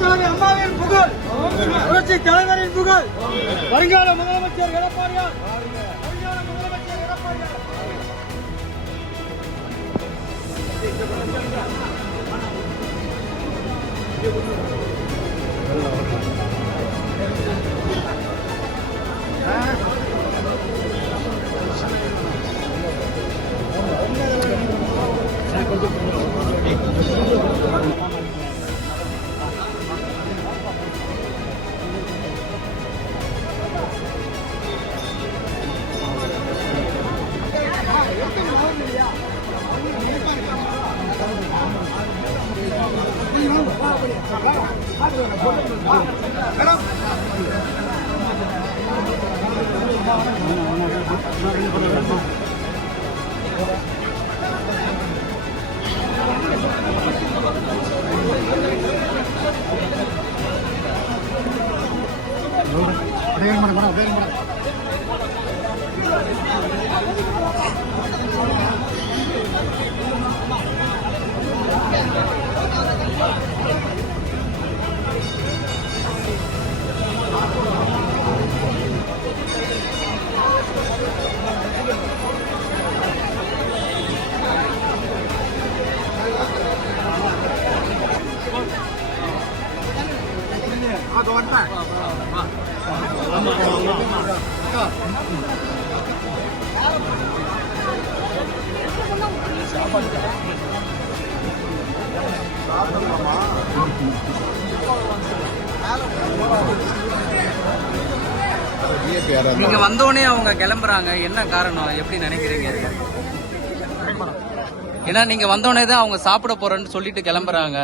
தலைவி அம்மாவின் புகழ், புரட்சி தலைவரின் புகழ், வருங்கால முதலமைச்சர் எடப்பாடியார், வருங்கால முதலமைச்சர் எடப்பாடியார். நீங்க வந்தோடனே அவங்க கிளம்புறாங்க, என்ன காரணம், எப்படி நினைக்கிறீங்க? ஏன்னா நீங்க வந்தோடனே தான் அவங்க சாப்பிட போறேன்னு சொல்லிட்டு கிளம்புறாங்க.